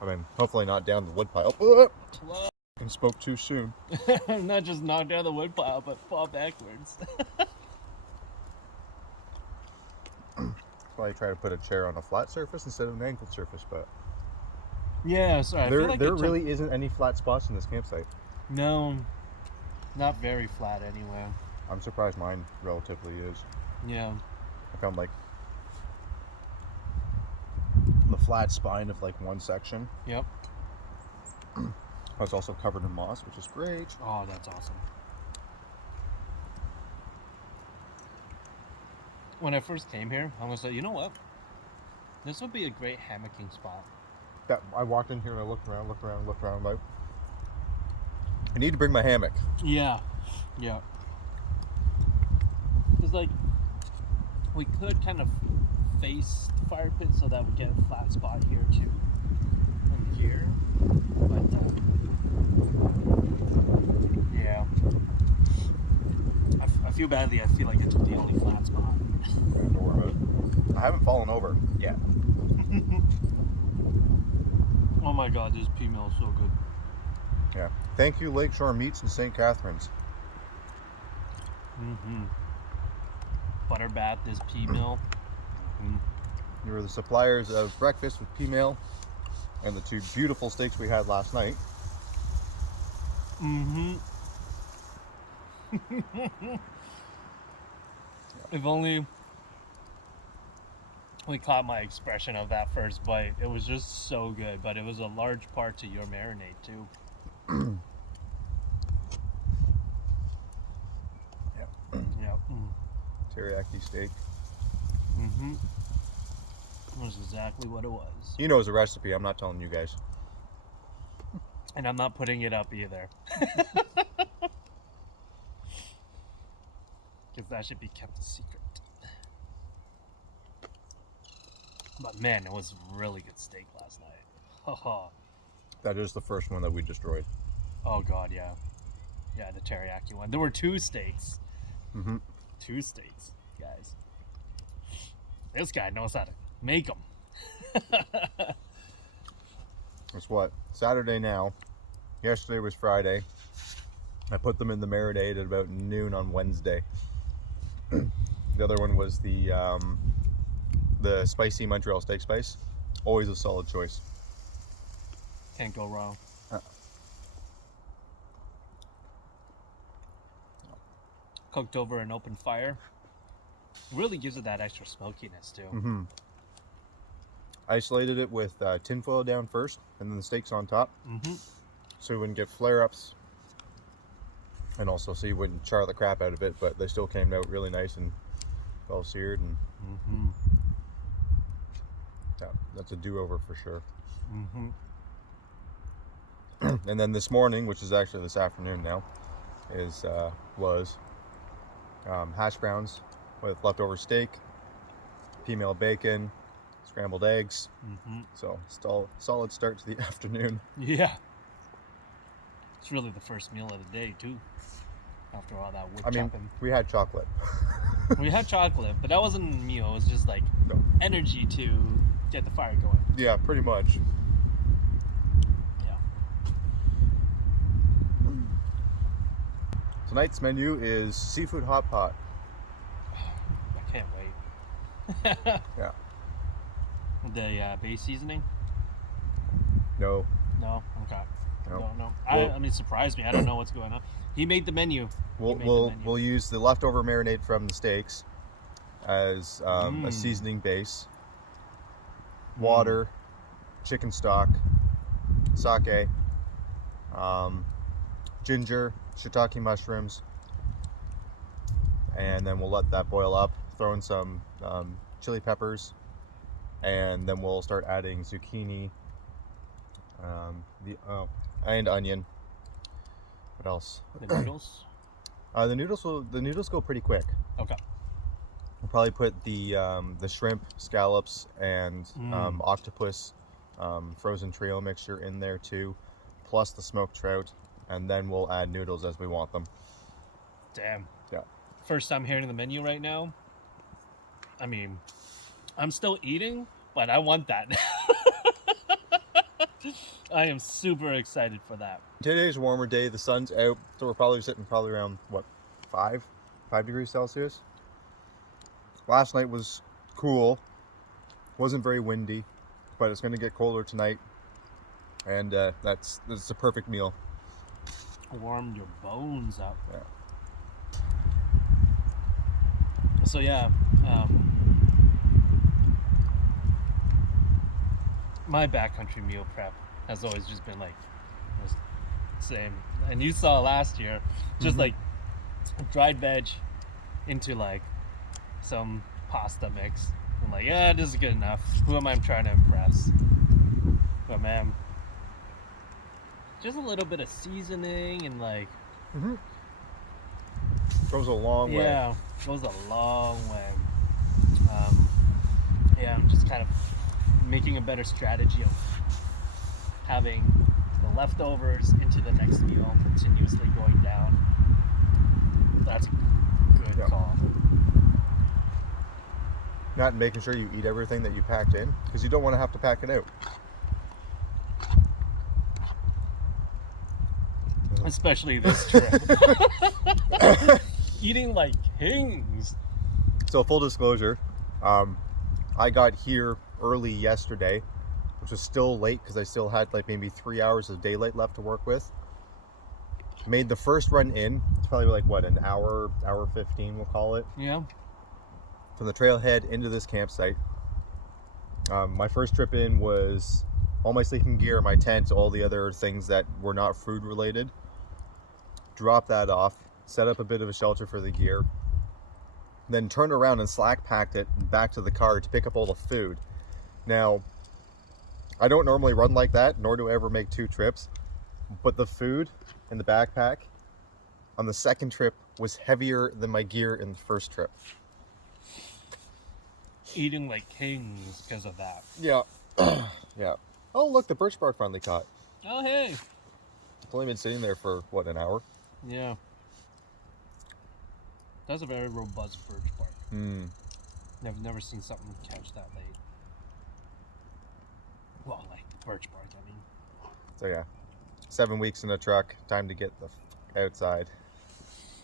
I mean, hopefully not down the wood pile. Whoa. And spoke too soon. Not just knock down the wood pile, but fall backwards. Probably try to put a chair on a flat surface instead of an angled surface, but Yeah, sorry. there really isn't any flat spots in this campsite. No, not very flat anyway. I'm surprised mine relatively is. Yeah. I found like the flat spine of like one section. Yep. It's also covered in moss, which is great. Oh, that's awesome. When I first came here, I was like, you know what? This would be a great hammocking spot. I walked in here and I looked around, like, I need to bring my hammock. Yeah. Yeah. Because, like, we could kind of face the fire pit so that we get a flat spot here, too. And here. But, yeah. I feel badly. I feel like it's the only flat spot. Don't worry about it. I haven't fallen over yet. Oh my god, this pea meal is so good. Yeah. Thank you, Lakeshore Meats in St. Catharines. Butter bath is pea meal. You were the suppliers of breakfast with pea meal and the two beautiful steaks we had last night. If only we caught my expression of that first bite. It was just so good, but it was a large part to your marinade too. Yep. Yep. Teriyaki steak. That's exactly what it was. You know it's a recipe. I'm not telling you guys. And I'm not putting it up either. Because that should be kept a secret. But man, it was really good steak last night. That is the first one that we destroyed. Oh god, yeah. Yeah, the teriyaki one. There were two steaks. Two steaks, guys. This guy knows how to make them. It's what? Saturday now. Yesterday was Friday. I put them in the marinade at about noon on Wednesday. The other one was the spicy Montreal steak spice. Always a solid choice. Can't go wrong. Cooked over an open fire. Really gives it that extra smokiness too. Isolated it with tinfoil down first, and then the steaks on top, so you wouldn't get flare-ups, and also so you wouldn't char the crap out of it. But they still came out really nice and well seared, and yeah, that's a do-over for sure. And then this morning, which is actually this afternoon now, was hash browns with leftover steak, pea meal bacon, scrambled eggs. So still solid start to the afternoon. Yeah. It's really the first meal of the day too. After all that wood chopping. We had chocolate. We had chocolate, but that wasn't a meal. It was just like energy to get the fire going. Yeah, pretty much. Yeah. Tonight's menu is seafood hot pot. I can't wait. Yeah. The base seasoning? No. No? Okay. No. No. I mean, it surprised me. I don't know what's going on. He made the menu. We'll use the leftover marinade from the steaks as a seasoning base. Water, chicken stock, sake, ginger, shiitake mushrooms, and then we'll let that boil up. Throw in some chili peppers, and then we'll start adding zucchini, and onion. What else? The noodles? The noodles go pretty quick. Okay. We'll probably put the shrimp, scallops, and octopus frozen trio mixture in there too, plus the smoked trout, and then we'll add noodles as we want them. Damn. Yeah. First time hearing the menu right now. I mean, I'm still eating, but I want that. I am super excited for that. Today's a warmer day. The sun's out, so we're probably sitting around what, 5 degrees Celsius. Last night was cool. Wasn't very windy, but it's going to get colder tonight, and that's a perfect meal. Warm your bones up. Yeah. So yeah, my backcountry meal prep has always just been like the same. And you saw last year, just like dried veg into like some pasta mix. I'm like, yeah, this is good enough. Who am I trying to impress? But man, just a little bit of seasoning and like goes a long way. Yeah, goes a long way. Yeah, I'm just kind of making a better strategy of having the leftovers into the next meal, continuously going down. That's a good call. Not making sure you eat everything that you packed in, because you don't want to have to pack it out. Especially this trip. Eating like kings. So full disclosure, I got here early yesterday, which was still late because I still had like maybe 3 hours of daylight left to work with. Made the first run in. It's probably like what, an hour 15 we'll call it. Yeah. From the trailhead into this campsite. My first trip in was all my sleeping gear, my tent, all the other things that were not food related. Drop that off, set up a bit of a shelter for the gear, then turned around and slack packed it back to the car to pick up all the food. Now, I don't normally run like that, nor do I ever make 2 trips, but the food in the backpack on the second trip was heavier than my gear in the first trip. Eating like kings because of that. Yeah. Yeah. Oh, look, the birch bark finally caught. Oh, hey. It's only been sitting there for, what, an hour? Yeah. That's a very robust birch bark. I've never seen something catch that late. Well, like birch bark, I mean. So yeah, 7 weeks in a truck, time to get the outside.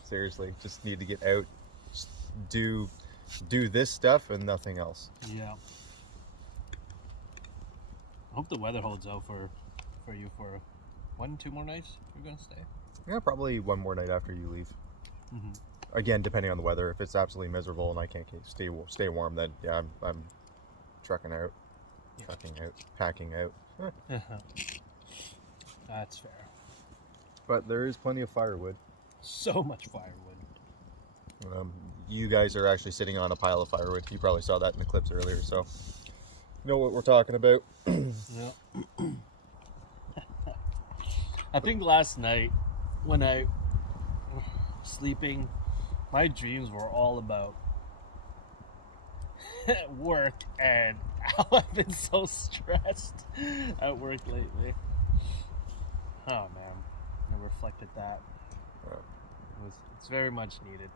Seriously, just need to get out, just do this stuff and nothing else. Yeah. I hope the weather holds out for you for 1-2 more nights. You're gonna stay. Yeah, probably one more night after you leave. Again, depending on the weather. If it's absolutely miserable and I can't stay warm, then yeah, I'm trucking out, packing out. That's fair. But there is plenty of firewood. So much firewood. You guys are actually sitting on a pile of firewood. You probably saw that in the clips earlier, so you know what we're talking about. Yeah. I think last night when I was sleeping, my dreams were all about work and how I've been so stressed at work lately. Oh man, I reflected that. It's very much needed.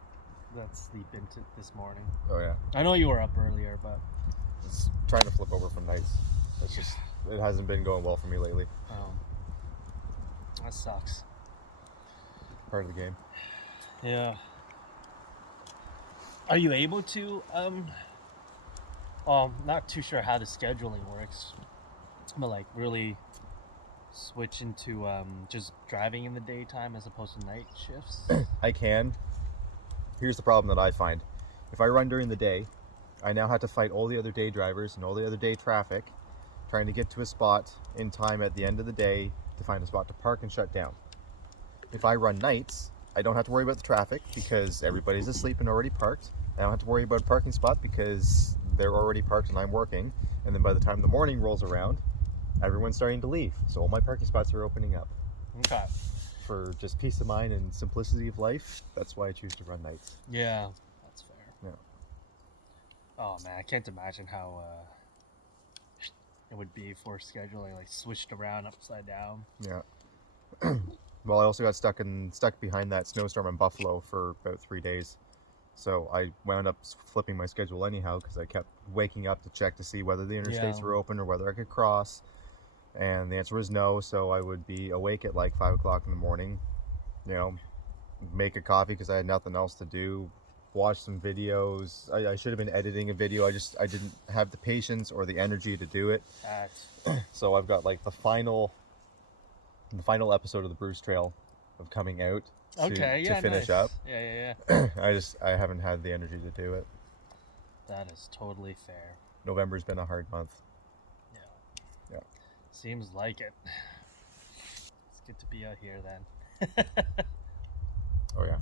That sleep into this morning. Oh yeah. I know you were up earlier, but it's trying to flip over from nights. It hasn't been going well for me lately. That sucks. Part of the game. Yeah. Are you able to not too sure how the scheduling works, but like really switch into just driving in the daytime as opposed to night shifts? I can. Here's the problem that I find. If I run during the day, I now have to fight all the other day drivers and all the other day traffic trying to get to a spot in time at the end of the day to find a spot to park and shut down. If I run nights, I don't have to worry about the traffic because everybody's asleep and already parked. I don't have to worry about a parking spot because they're already parked and I'm working. And then by the time the morning rolls around, everyone's starting to leave. So all my parking spots are opening up. Okay. For just peace of mind and simplicity of life, that's why I choose to run nights. Yeah, that's fair. Yeah. Oh man, I can't imagine how it would be for scheduling like switched around upside down. Yeah. Well, I also got stuck behind that snowstorm in Buffalo for about 3 days. So I wound up flipping my schedule anyhow because I kept waking up to check to see whether the interstates were open or whether I could cross. And the answer was no. So I would be awake at like 5 o'clock in the morning, you know, make a coffee because I had nothing else to do, watch some videos. I should have been editing a video. I didn't have the patience or the energy to do it. So I've got like the final episode of the Bruce Trail of coming out to finish up. Yeah. I haven't had the energy to do it. That is totally fair. November's been a hard month. Yeah. Seems like it. It's good to be out here then. Oh yeah.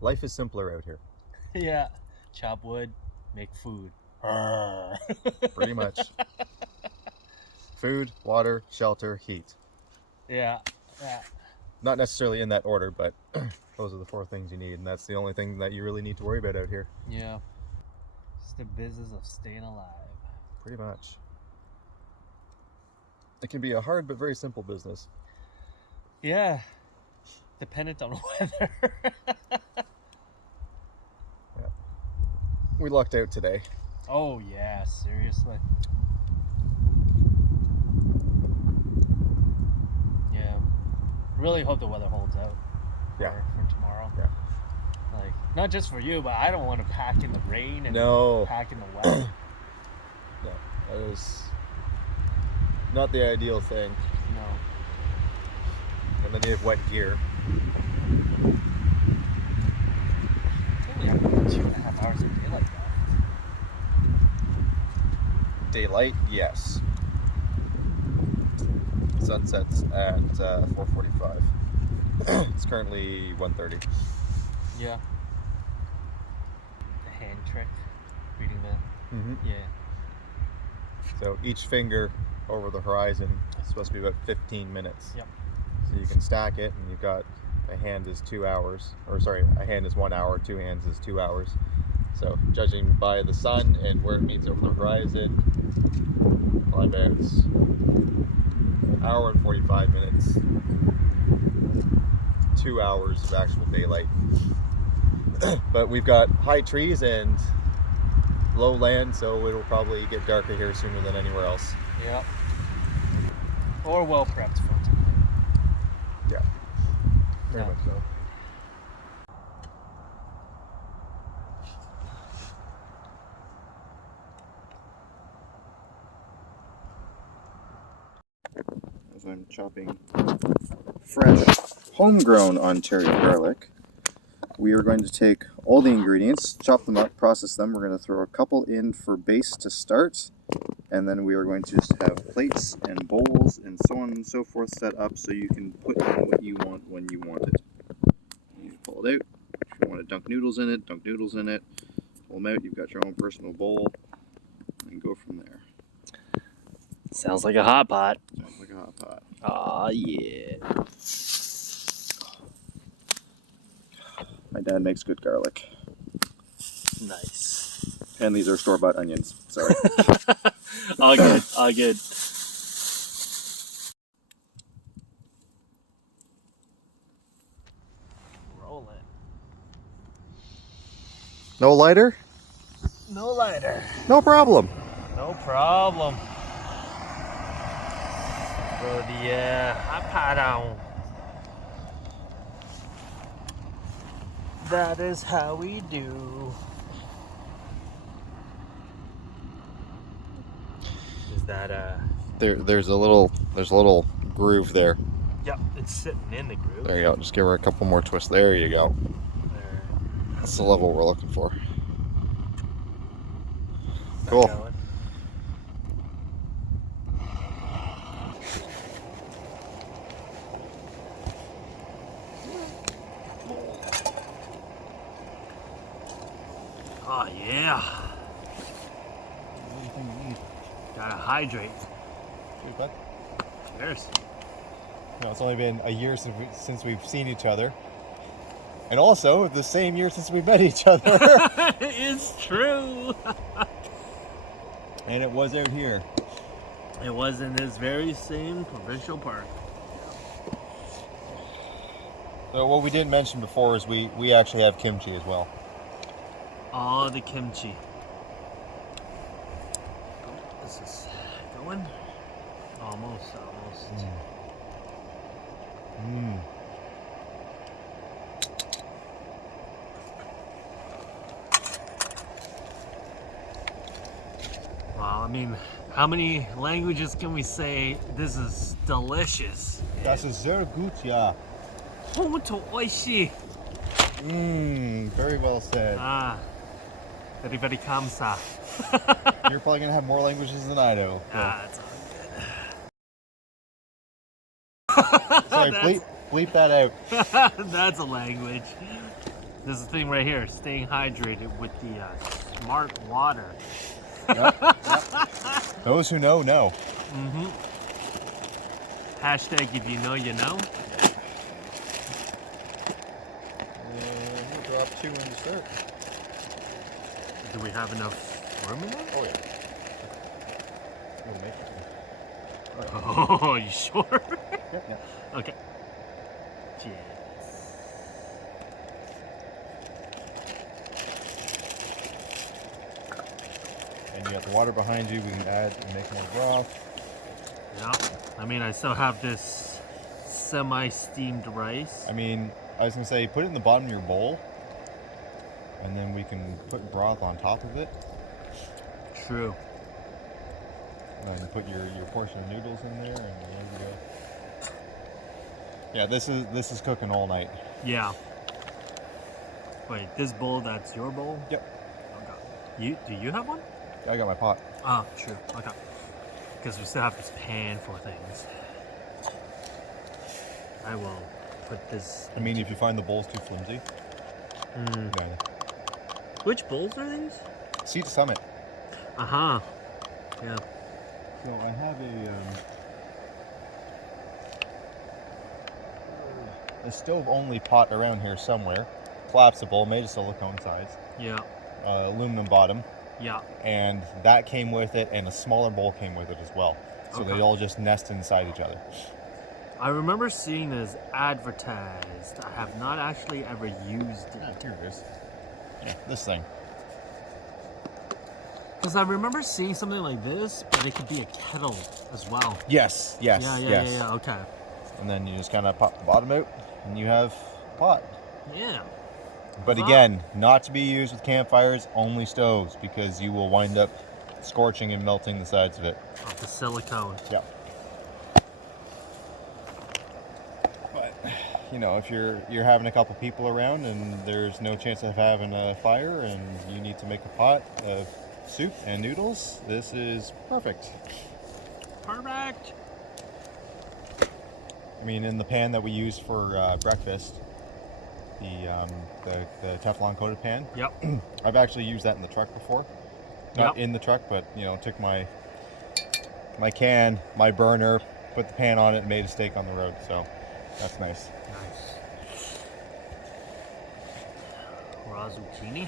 Life is simpler out here. Yeah. Chop wood, make food. Pretty much. Food, water, shelter, heat. Yeah. Not necessarily in that order, but those are the 4 things you need, and that's the only thing that you really need to worry about out here. Yeah. It's the business of staying alive. Pretty much. It can be a hard but very simple business. Yeah. Dependent on weather. Yeah. We lucked out today. Oh yeah, seriously. Yeah. Really hope the weather holds out for tomorrow. Yeah. Like, not just for you, but I don't want to pack in the rain and pack in the wet. No, that is not the ideal thing. No. And then you have wet gear. We have 2.5 hours of daylight left. Daylight, yes. Sunsets at 4:45. It's currently 1:30. Yeah. The hand trick, reading the. Mm-hmm. Yeah. So each finger over the horizon is supposed to be about 15 minutes. Yep. So you can stack it, and you've got a hand is 2 hours, or sorry, a hand is 1 hour, 2 hands is 2 hours. So judging by the sun and where it meets over the horizon, probably about an hour and 45 minutes, 2 hours of actual daylight. But we've got high trees and low land, so it'll probably get darker here sooner than anywhere else. Yep. Or well prepped for tonight. Yeah. Very much so. As I'm chopping fresh, homegrown Ontario garlic, we are going to take all the ingredients, chop them up, process them. We're going to throw a couple in for base to start, and then we are going to just have plates and bowls and so on and so forth set up so you can put in what you want when you want it. You pull it out. If you want to dunk noodles in it, dunk noodles in it. Pull them out. You've got your own personal bowl, and go from there. Sounds like a hot pot. Sounds like a hot pot. Aw, yeah. My dad makes good garlic. Nice. And these are store-bought onions. Sorry. All good. All good. Roll it. No lighter? No lighter. No problem. No problem. Throw the hot pot on. That is how we do. Is that There's a little groove there. Yep, it's sitting in the groove. There you go. Just give her a couple more twists. There you go. There. That's the level we're looking for. Cool. Going? Oh yeah. Everything you need. Gotta hydrate. Cheers, bud. Cheers. No, it's only been a year since we've seen each other. And also the same year since we met each other. It's true. And it was out here. It was in this very same provincial park. So what we didn't mention before is we actually have kimchi as well. Oh, the kimchi. Oh, this is going? Almost. Mm. Wow, I mean, how many languages can we say this is delicious? Das ist sehr gut, ja. Oishi. Very well said. Very, very kamsa. You're probably gonna have more languages than I do. So. It's all good. Sorry, bleep that out. That's a language. This is the thing right here, staying hydrated with the smart water. Yep. Those who know, know. Hashtag if you know, you know. We'll drop 2 in the start. Do we have enough room in there? Oh yeah. We'll make it. Oh, you sure? Yeah. Okay. Cheers. And you got the water behind you. We can add and make more broth. Yeah. I mean, I still have this semi-steamed rice. I mean, I was gonna say, put it in the bottom of your bowl, and then we can put broth on top of it. True. And then put your portion of noodles in there, and there you go. Yeah, this is cooking all night. Yeah. Wait, this bowl, that's your bowl? Yep. Okay. Do you have one? I got my pot. Ah, true. Okay. Because we still have this pan for things. I will put this. I mean, if you find the bowls too flimsy, then Which bowls are these? Sea to Summit. Yeah. So I have a stove-only pot around here somewhere, collapsible, made of silicone sides, Yeah. aluminum bottom, Yeah. and that came with it, and a smaller bowl came with it as well. So Okay. they all just nest inside each other. I remember seeing this advertised. I have not actually ever used it. Here it is. Yeah, this thing. Because I remember seeing something like this, but it could be a kettle as well. Yes. Yeah, okay. And then you just kind of pop the bottom out, and you have a pot. Yeah. But again, not to be used with campfires, only stoves, because you will wind up scorching and melting the sides of it. Off the silicone. Yeah. But you know, if you're having a couple people around and there's no chance of having a fire and you need to make a pot of soup and noodles, this is perfect. Perfect. I mean, in the pan that we use for breakfast, the Teflon coated pan. Yep. I've actually used that in the truck before. Not Yep. in the truck, but you know, took my can, my burner, put the pan on it, and made a steak on the road. So that's nice. Nice. Raw zucchini.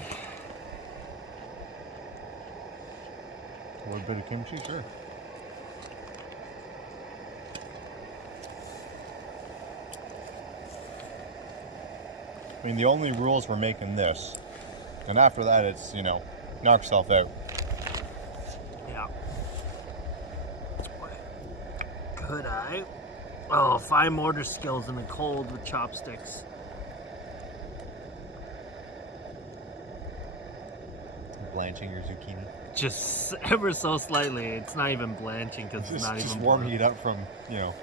A little bit of kimchi, sure. I mean, the only rules we're making this, and after that, it's, you know, knock yourself out. Yeah. Could I? Oh, fine motor skills in the cold with chopsticks. Blanching your zucchini. Just ever so slightly. It's not even blanching because it's not Just even warming it up from, you know,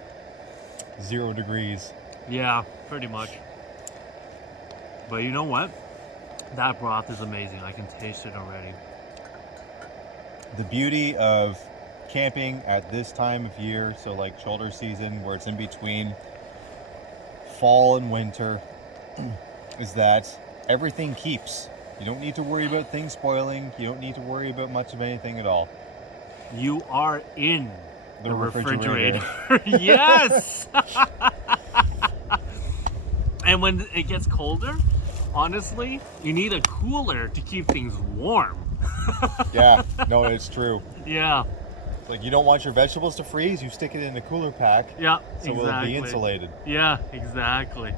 0 degrees. Yeah, pretty much. But you know what? That broth is amazing. I can taste it already. The beauty of camping at this time of year, so like shoulder season, where it's in between fall and winter, is that everything keeps. You don't need to worry about things spoiling. You don't need to worry about much of anything at all. You are in The refrigerator. Yes! And when it gets colder, honestly, you need a cooler to keep things warm. Yeah, no, it's true. Yeah. It's like you don't want your vegetables to freeze, you stick it in a cooler pack. Yeah, So exactly. it'll be insulated. Yeah, exactly.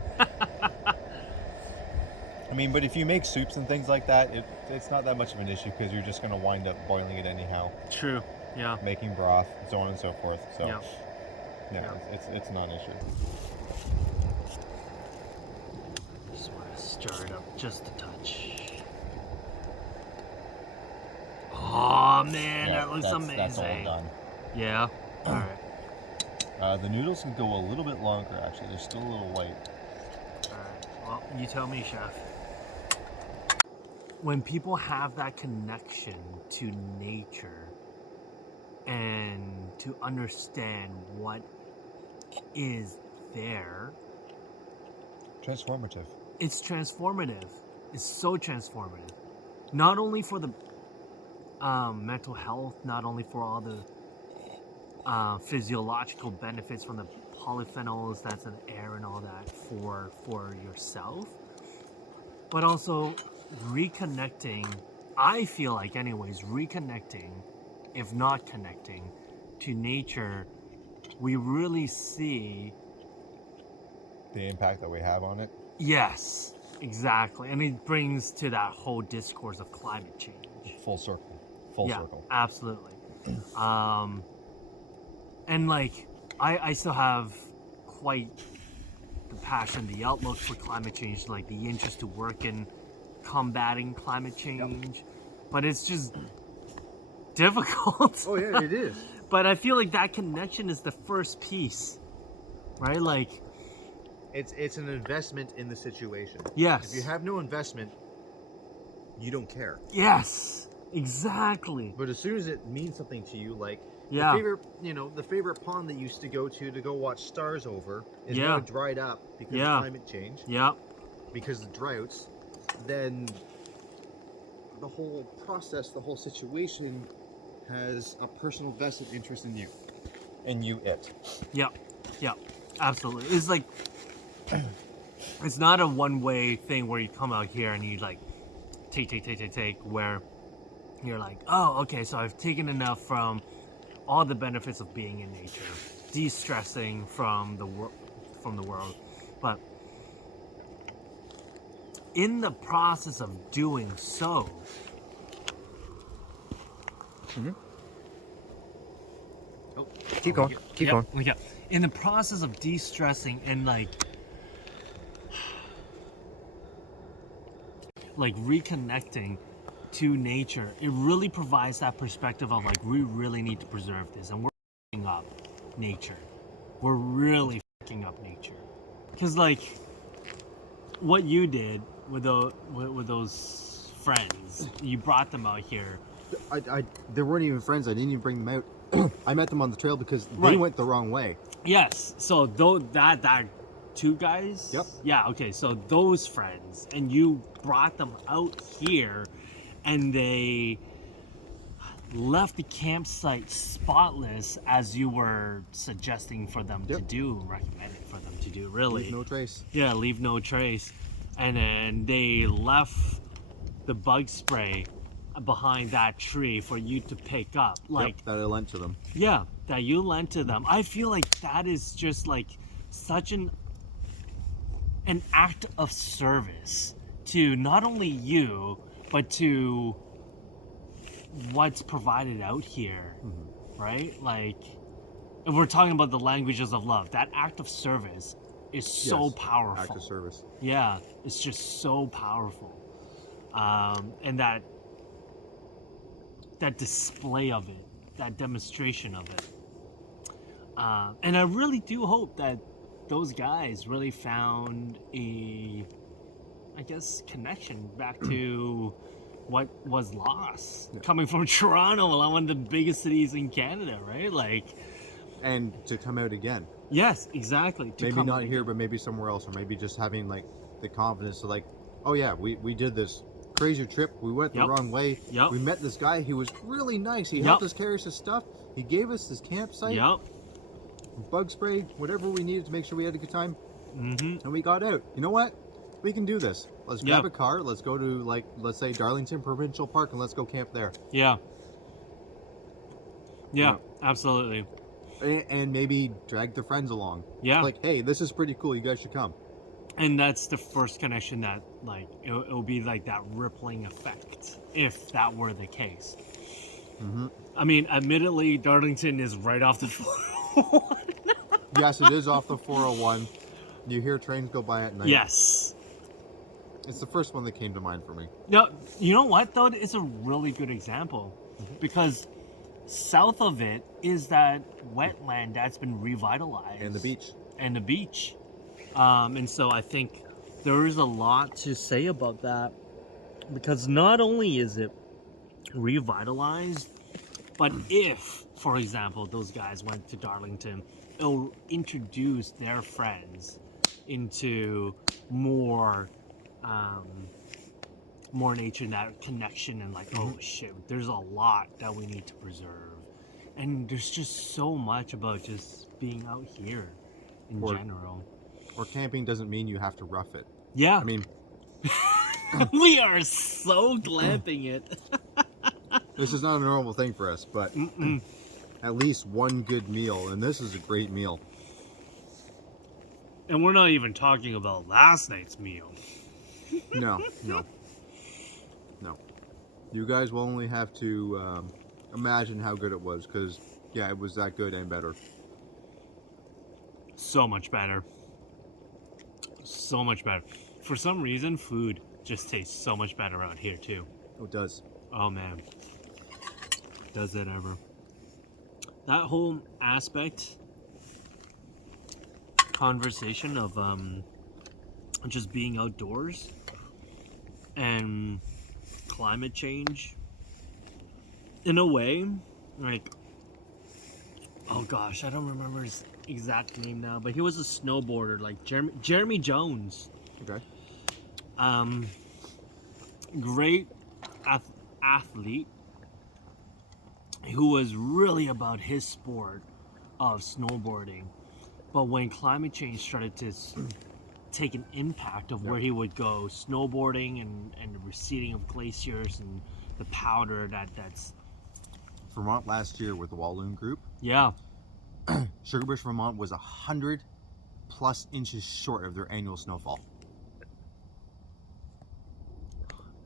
I mean, but if you make soups and things like that, it's not that much of an issue because you're just going to wind up boiling it anyhow. True. Yeah. Making broth, so on and so forth. So, Yeah. it's not an issue. Just want to stir it up just a touch. Oh man, Yeah, that looks amazing. That's all done. Yeah. All right. The noodles can go a little bit longer. Actually, they're still a little white. All right. Well, you tell me, chef. When people have that connection to nature and to understand what is there, Transformative. it's transformative. It's so transformative. Not only for the mental health, not only for all the physiological benefits from the polyphenols that's in the air and all that for yourself, but also reconnecting. I feel like, anyways, reconnecting, if not connecting, to nature. We really see The impact that we have on it. yes, exactly, and it brings to that whole discourse of climate change. Full circle. Full Yeah, circle. absolutely. And like, I still have quite the passion, the outlook for climate change, like the interest to work in combating climate change, but it's just difficult. Oh yeah, it is. But I feel like that connection is the first piece, right? Like, It's an investment in the situation. yes. If you have no investment, you don't care. Yes, exactly. But as soon as it means something to you, like Yeah. the favorite pond that you used to go to watch stars over is Yeah. now dried up because Yeah. of climate change, Yep. because of droughts, then the whole process, the whole situation has a personal vested interest in you. And it. Yep. Yep. Absolutely. It's like, it's not a one-way thing where you come out here and you like take, where you're like, oh, okay, so I've taken enough from all the benefits of being in nature, de-stressing from the world, but in the process of doing so, Oh, keep going. Keep going. Yeah. In the process of de-stressing and like reconnecting to nature, it really provides that perspective of like, we really need to preserve this, and we're f***ing up nature. We're really f***ing up nature. Because like what you did with those friends, you brought them out here. They weren't even friends. I didn't even bring them out. I met them on the trail because they Right. went the wrong way. Yes. So that two guys. Yep. Yeah. Okay. So those friends, and you brought them out here, and they left the campsite spotless, as you were suggesting for them to Yep. do, recommended for them to do. Really. Leave no trace. Yeah. Leave no trace, and then they left the bug spray behind that tree for you to pick up. Like, Yep, that I lent to them. yeah, that you lent to them. I feel like that is just like such an act of service to not only you, but to what's provided out here, right? Like, if we're talking about the languages of love, that act of service is so Yes, powerful. Act of service. Yeah, it's just so powerful. And that display of it, that demonstration of it. And I really do hope that those guys really found a, I guess, connection back to what was lost. Yeah. Coming from Toronto, one of the biggest cities in Canada, right? Like, And to come out again. yes, exactly. To Maybe come not again. here, but maybe somewhere else, or maybe just having like the confidence to like, oh yeah, we did this crazy trip. We went the Yep. wrong way. Yep. We met this guy. He was really nice. He Yep. helped us carry his stuff. He gave us this campsite, Yep. bug spray, whatever we needed to make sure we had a good time, Mm-hmm. and we got out. You know what? We can do this. Let's grab Yeah. a car. Let's go to, like, let's say Darlington Provincial Park, and let's go camp there. Yeah. Yeah, Yeah. absolutely. And maybe drag the friends along. Yeah. Like, hey, this is pretty cool. You guys should come. And that's the first connection that, like, it'll be like that rippling effect if that were the case. Mm-hmm. I mean, admittedly, Darlington is right off the 401. Yes, it is off the 401. You hear trains go by at night. Yes. It's the first one that came to mind for me. No, you know what, though? It's a really good example. Because south of it is that wetland that's been revitalized. And the beach. And the beach. And so I think there is a lot to say about that. Because not only is it revitalized, but if, for example, those guys went to Darlington, it'll introduce their friends into more nature and that connection, and like, oh shit, there's a lot that we need to preserve. And there's just so much about just being out here in general. Or camping doesn't mean you have to rough it. Yeah. I mean, we are so glamping it. this is not a normal thing for us, but at least one good meal, and this is a great meal. And we're not even talking about last night's meal. No. You guys will only have to imagine how good it was, because, yeah, it was that good and better. So much better. So much better. For some reason, food just tastes so much better out here, too. Oh, it does. Oh, man. Does it ever. That whole aspect, conversation of just being outdoors and climate change, in a way, like, oh gosh, I don't remember his exact name now, but he was a snowboarder, like Jeremy Jones. Okay. Great athlete who was really about his sport of snowboarding, but when climate change started to take an impact of where he would go snowboarding and the receding of glaciers and the powder that's Vermont last year with the Walloon group. Yeah. Sugarbush, Vermont was 100+ inches short of their annual snowfall.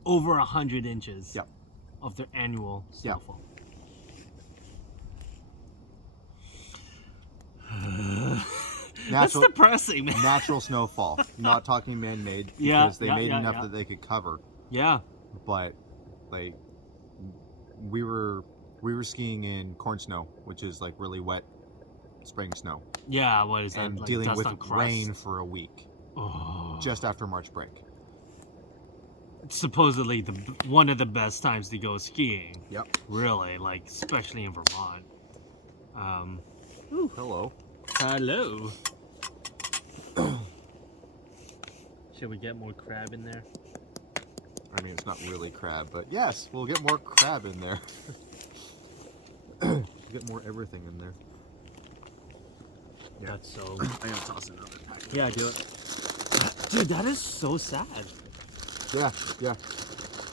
Over 100 inches. Yep. Of their annual snowfall. That's depressing, man. Natural snowfall, not talking man-made, because they made enough that they could cover. Yeah. But like, we were skiing in corn snow, which is like really wet spring snow. Yeah, what is that? And like dealing dust with on crust? rain for a week, just after March break. It's supposedly one of the best times to go skiing. Yep. Really, like especially in Vermont. Ooh, hello. Hello. Should we get more crab in there? I mean, it's not really crab, but yes, we'll get more crab in there. Get more everything in there. Yeah. That's so... I gotta toss another pack. Yeah, do it. Dude, that is so sad. Yeah.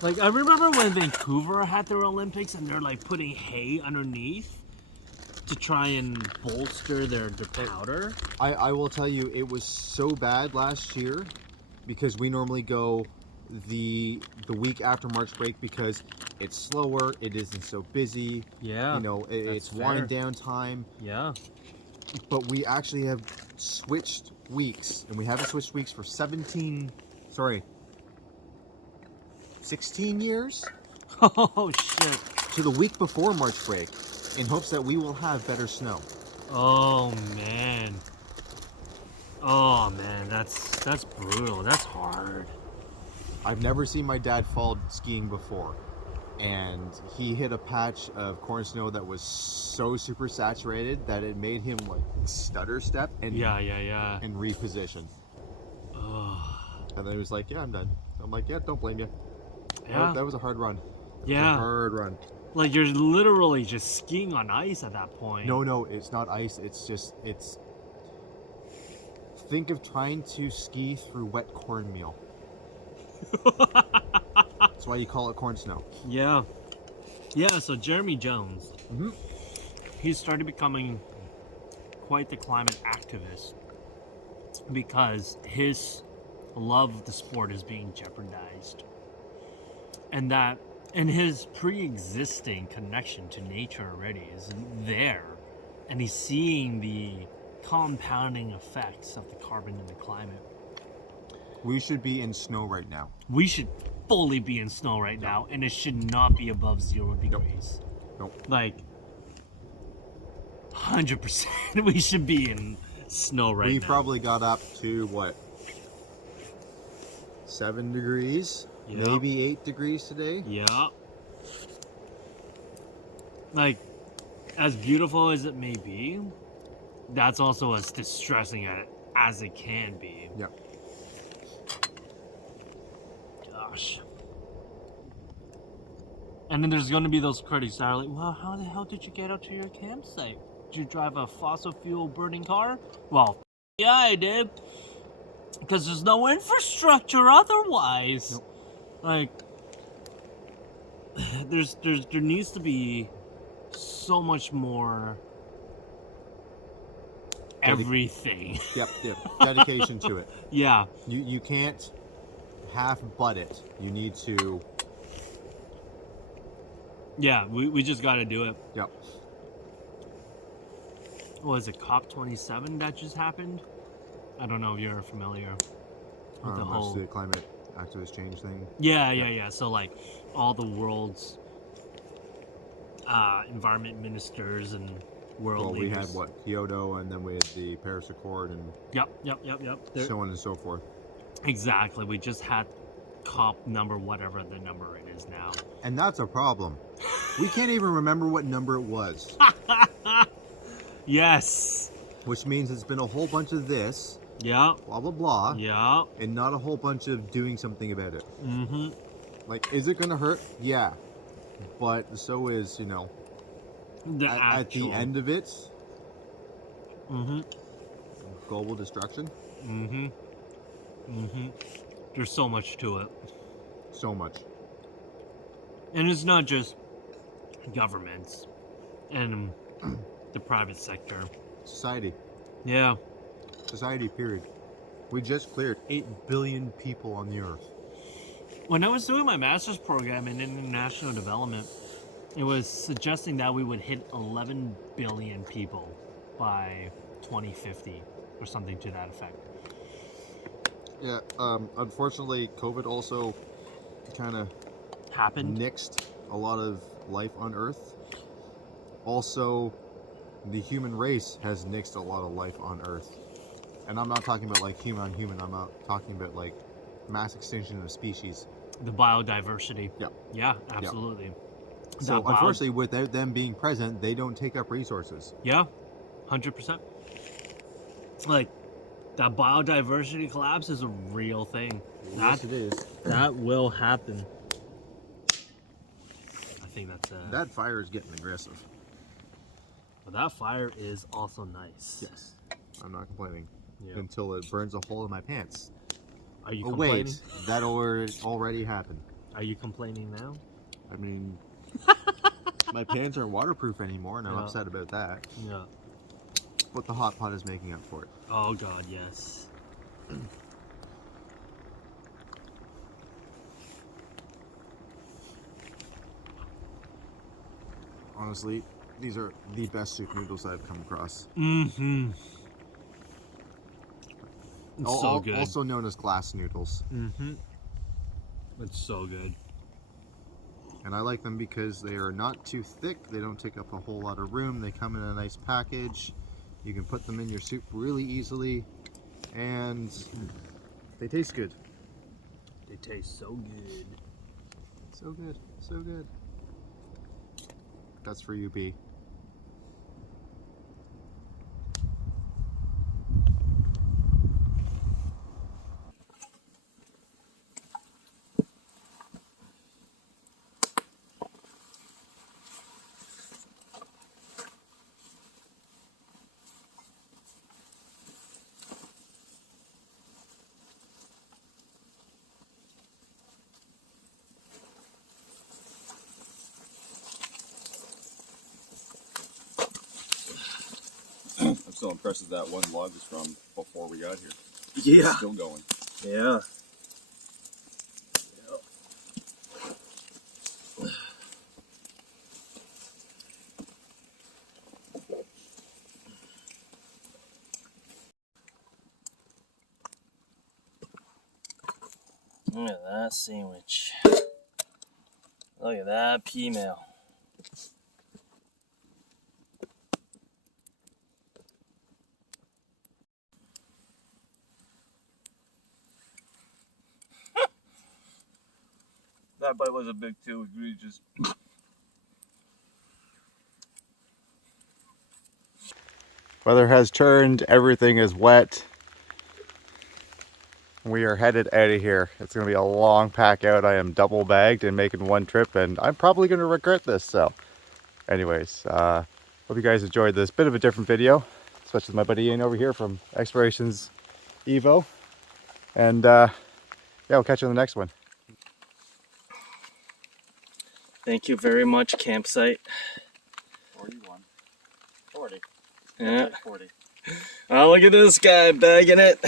Like, I remember when Vancouver had their Olympics and they're like putting hay underneath to try and bolster their powder. I will tell you, it was so bad last year because we normally go the week after March break because it's slower, it isn't so busy. Yeah. You know, it's wind down time. Yeah. But we actually have switched weeks, and we haven't switched weeks for 16 years? Oh, shit. To the week before March break, in hopes that we will have better snow. Oh, man. Oh, man, that's brutal. That's hard. I've never seen my dad fall skiing before, and he hit a patch of corn snow that was so super saturated that it made him like stutter step and and reposition. And then he was like, "Yeah, I'm done." I'm like, "Yeah, don't blame you." Yeah, that was a hard run. Yeah, a hard run. Like you're literally just skiing on ice at that point. No, it's not ice. It's think of trying to ski through wet cornmeal. That's why you call it corn snow. Yeah. So Jeremy Jones, he started becoming quite the climate activist because his love of the sport is being jeopardized. And his pre-existing connection to nature already is there. And he's seeing the compounding effects of the carbon in the climate. We should be in snow right now. We should fully be in snow right now, and it should not be above 0 degrees. Nope. Like, 100% we should be in snow right now. We probably got up to, what, 7 degrees? Yep. Maybe 8 degrees today? Yeah. Like, as beautiful as it may be, that's also as distressing as it can be. Yeah. Gosh. And then there's going to be those critics that are like, well, how the hell did you get out to your campsite? Did you drive a fossil fuel burning car? Well, yeah, I did. Because there's no infrastructure otherwise. Nope. Like, there needs to be so much more everything. Yep. Dedication to it. Yeah. You can't half butt it. You need to. Yeah, we just got to do it. Yep. Was it COP27 that just happened? I don't know if you're familiar with the whole the climate activist change thing. Yeah. So like all the world's environment ministers and world leaders. We had what, Kyoto, and then we had the Paris Accord, and Yep. so on and so forth. Exactly. We just had COP number, whatever the number it is now. And that's a problem. We can't even remember what number it was. Yes. Which means it's been a whole bunch of this, Yeah. blah, blah, blah, Yeah. and not a whole bunch of doing something about it. Mm-hmm. Like, is it going to hurt? Yeah. But so is, The at the actual. end of it, Mm-hmm. global destruction. Mm-hmm. Mm-hmm. There's so much to it. So much. And it's not just governments and the private sector. Society. Yeah. Society, period. We just cleared 8 billion people on the earth. When I was doing my master's program in international development, it was suggesting that we would hit 11 billion people by 2050 or something to that effect. Yeah, unfortunately, COVID also kind of Happened? nixed a lot of life on Earth. Also, the human race has nixed a lot of life on Earth. And I'm not talking about like human on human, I'm not talking about like mass extinction of species. The biodiversity. Yeah. Yeah, absolutely. So unfortunately, without them being present, they don't take up resources. Yeah, 100%. Like, that biodiversity collapse is a real thing. Yes, it is. That will happen. I think that's That fire is getting aggressive. But that fire is also nice. Yes. I'm not complaining. Yeah. Until it burns a hole in my pants. Are you Oh complaining? wait, that already happened. Are you complaining now? I mean, my pants aren't waterproof anymore, and I'm Yeah. upset about that. Yeah. But the hot pot is making up for it. Oh God, yes. Honestly, these are the best soup noodles I've come across. Mm-hmm. It's so good. Also known as glass noodles. Mm-hmm. It's so good. And I like them because they are not too thick. They don't take up a whole lot of room. They come in a nice package. You can put them in your soup really easily. And they taste good. They taste so good. So good. So good. That's for you, B. I'm still impressed that one log is from before we got here. Yeah. It's still going. Yeah. Look at that sandwich. Look at that pea meal. That bite was a big too, egregious. Weather has turned, everything is wet. We are headed out of here. It's going to be a long pack out. I am double bagged and making one trip, and I'm probably going to regret this. So anyways, hope you guys enjoyed this bit of a different video, especially with my buddy Ian over here from Explorations Evo. And yeah, we'll catch you on the next one. Thank you very much, campsite. 41. 40. Yeah. 40. Oh, look at this guy bagging it,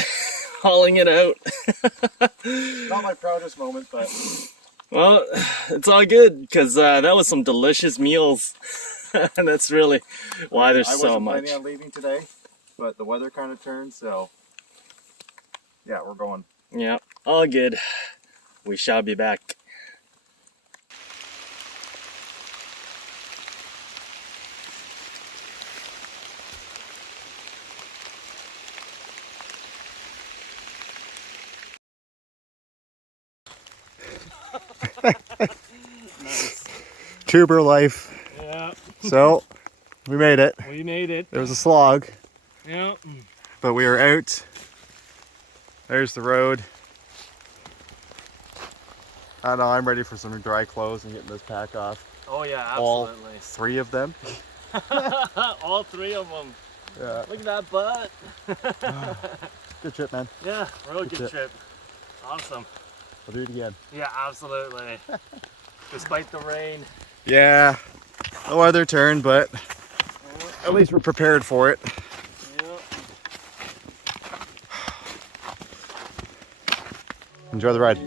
hauling it out. Not my proudest moment, but Well, it's all good because that was some delicious meals. And that's really why there's so much. I wasn't planning on leaving today, but the weather kind of turned, so yeah, we're going. Yeah, all good. We shall be back. Nice. Tuber life. Yeah. So we made it. We made it. It was a slog, Yeah. but we are out. There's the road. I don't know, I'm ready for some dry clothes and getting this pack off. Oh yeah, All absolutely. 3 of them. All 3 of them. Yeah. Look at that butt. Good trip, man. Yeah, real Good good trip. Awesome. We'll do it again. Yeah, absolutely. Despite the rain. Yeah, the weather turned, but at least we're prepared for it. Yeah. Enjoy the ride.